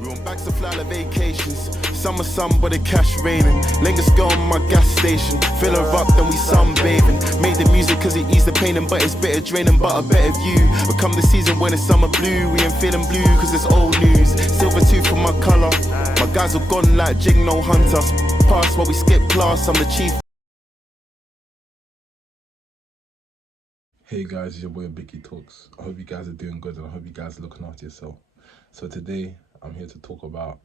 We on bags to fly like vacations. Summer sun, but the cash raining. Longest girl on my gas station. Fill her up, then we sunbathing. Made the music cause it eased the pain, but it's bitter draining, but a better view. But come the season when it's summer blue, we ain't feeling blue cause it's old news. Silver tooth for my colour. My guys are gone like Jig no hunter. Past while we skip class, I'm the chief. Hey guys, it's your boy Bicky Talks. I hope you guys are doing good and I hope you guys are looking after yourself. So today I'm here to talk about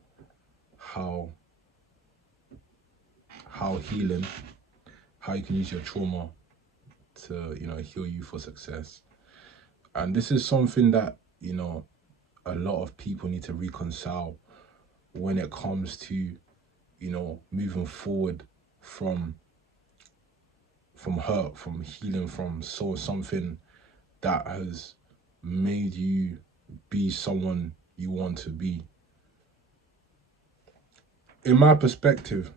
how healing, how you can use your trauma to, heal you for success. And this is something that, a lot of people need to reconcile when it comes to, moving forward from hurt, from healing, from something that has made you be someone you want to be. In my perspective,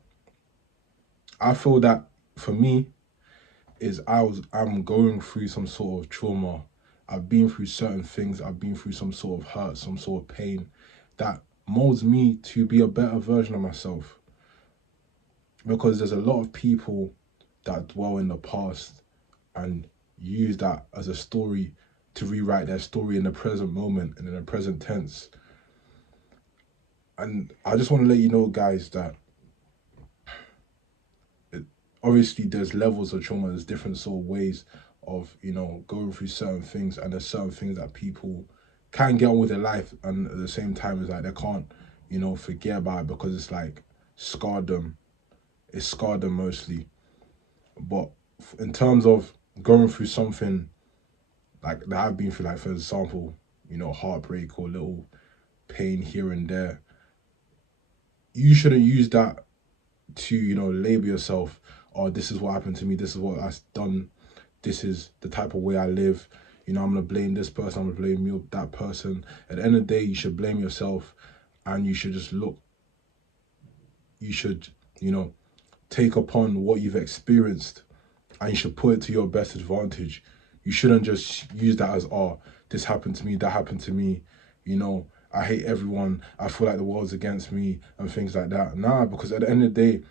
I feel that for me I'm going through some sort of trauma. I've been through certain things. I've been through some sort of hurt, some sort of pain that molds me to be a better version of myself. Because there's a lot of people that dwell in the past and use that as a story to rewrite their story in the present moment and in the present tense. And I just want to let you know, guys, that obviously there's levels of trauma. There's different sort of ways of, going through certain things, and there's certain things that people can get on with their life, and at the same time it's like they can't, forget about it because it's like scarred them. It's scarred them mostly. But in terms of going through something like that I've been through, like for example, heartbreak or little pain here and there, you shouldn't use that to, label yourself, oh, this is what happened to me, this is what I've done, this is the type of way I live, I'm gonna blame this person, I'm gonna blame you, that person. At the end of the day, you should blame yourself, and you should just you should, take upon what you've experienced, and you should put it to your best advantage. You shouldn't just use that as, oh, this happened to me, that happened to me, I hate everyone, I feel like the world's against me, and things like that. Nah, because at the end of the day,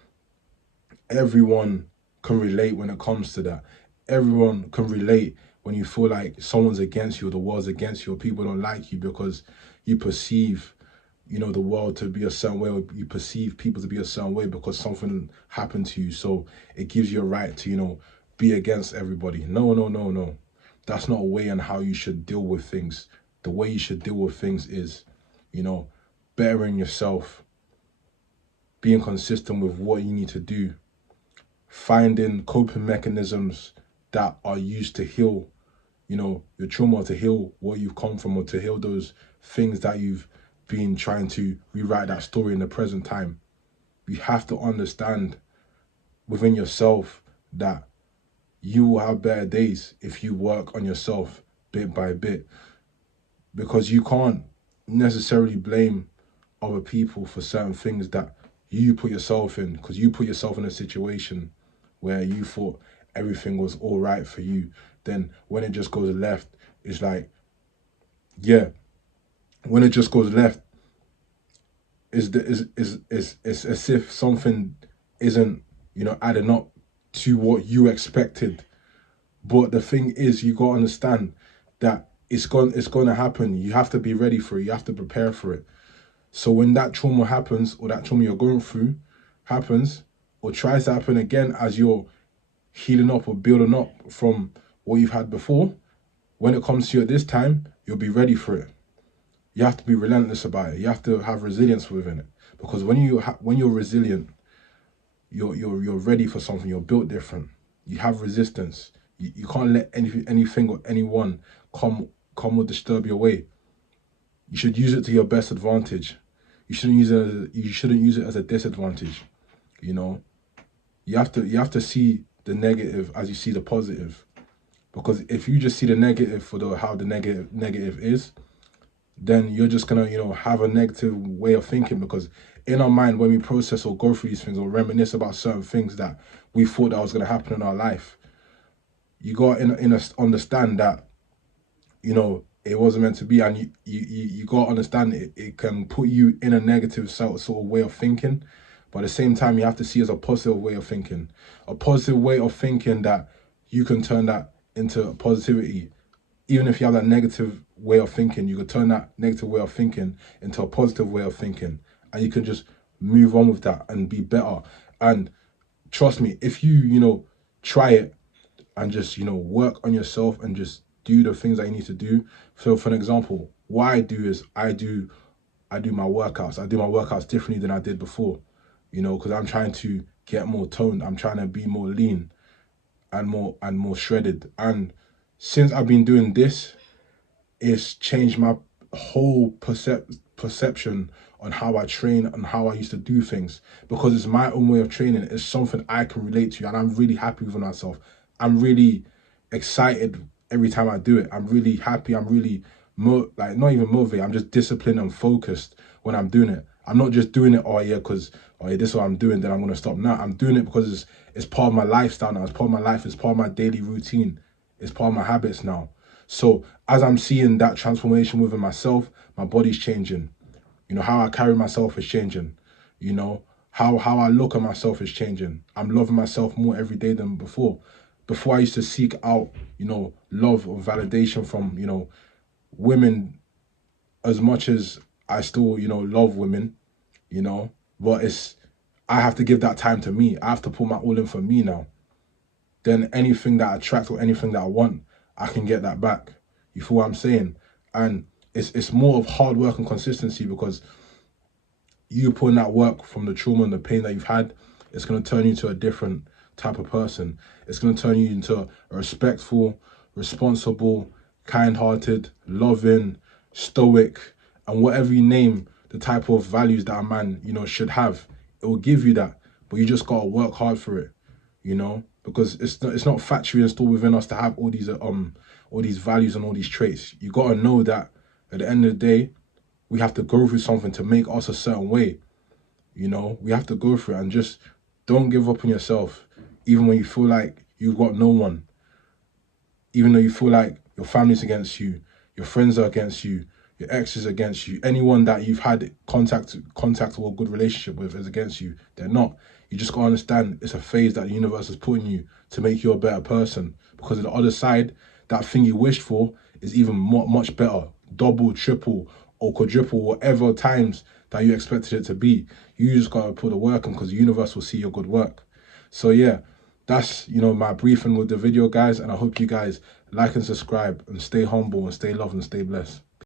everyone can relate when it comes to that. Everyone can relate when you feel like someone's against you, or the world's against you, or people don't like you because you perceive, the world to be a certain way, or you perceive people to be a certain way because something happened to you. So it gives you a right to, be against everybody. No. That's not a way on how you should deal with things. The way you should deal with things is, bettering yourself, being consistent with what you need to do, finding coping mechanisms that are used to heal, your trauma, to heal what you've come from, or to heal those things that you've been trying to rewrite that story in the present time. You have to understand within yourself that you will have better days if you work on yourself bit by bit, because you can't necessarily blame other people for certain things that you put yourself in, because you put yourself in a situation where you thought everything was all right for you. Then when it just goes left, it's like, yeah, when it just goes left, it's as if something isn't, adding up to what you expected. But the thing is, you gotta understand that it's going to happen. You have to be ready for it. You have to prepare for it. So when that trauma happens, or that trauma you're going through happens, or tries to happen again as you're healing up or building up from what you've had before, when it comes to you at this time, you'll be ready for it. You have to be relentless about it. You have to have resilience within it, because when you're resilient, you're ready for something. You're built different. You have resistance. You can't let anything or anyone come or disturb your way. You should use it to your best advantage. You shouldn't use it as a disadvantage. You have to see the negative as you see the positive. Because if you just see the negative for how the negative is, then you're just gonna, have a negative way of thinking. Because in our mind, when we process or go through these things or reminisce about certain things that we thought that was gonna happen in our life, you gotta understand that, it wasn't meant to be. And you gotta understand it can put you in a negative sort of way of thinking, but at the same time you have to see it as a positive way of thinking, that you can turn that into positivity. Even if you have that negative way of thinking, you can turn that negative way of thinking into a positive way of thinking, and you can just move on with that and be better. And trust me, if you try it and just work on yourself and just do the things that you need to do. So for an example, what I do is I do my workouts. I do my workouts differently than I did before, because I'm trying to get more toned. I'm trying to be more lean and more shredded. And since I've been doing this, it's changed my whole perception on how I train and how I used to do things, because it's my own way of training. It's something I can relate to, and I'm really happy with myself. I'm really excited every time I do it. I'm really happy. I'm really not even motivated. I'm just disciplined and focused when I'm doing it. I'm not just doing it, because this is what I'm doing, then I'm gonna stop. No, I'm doing it because it's part of my lifestyle now. It's part of my life. It's part of my daily routine. It's part of my habits now. So as I'm seeing that transformation within myself, my body's changing. How I carry myself is changing. How I look at myself is changing. I'm loving myself more every day than before. Before I used to seek out, love or validation from, women, as much as I still, love women, but I have to give that time to me. I have to put my all in for me now. Then anything that I attract or anything that I want, I can get that back. You feel what I'm saying? And it's more of hard work and consistency, because you putting that work from the trauma and the pain that you've had, it's going to turn you into a different type of person. It's going to turn you into a respectful, responsible, kind-hearted, loving, stoic, and whatever you name the type of values that a man, should have. It will give you that, but you just got to work hard for it, because it's not factory installed within us to have all these values and all these traits. You got to know that at the end of the day, we have to go through something to make us a certain way. We have to go through it, and just don't give up on yourself, even when you feel like you've got no one. Even though you feel like your family's against you, your friends are against you, your ex is against you, anyone that you've had contact or a good relationship with is against you. They're not. You just got to understand it's a phase that the universe is putting you to make you a better person. Because on the other side, that thing you wished for is even much better. Double, triple, or quadruple, whatever times that you expected it to be. You just got to put the work in, because the universe will see your good work. So yeah, that's my briefing with the video, guys, and I hope you guys like and subscribe and stay humble and stay loved and stay blessed.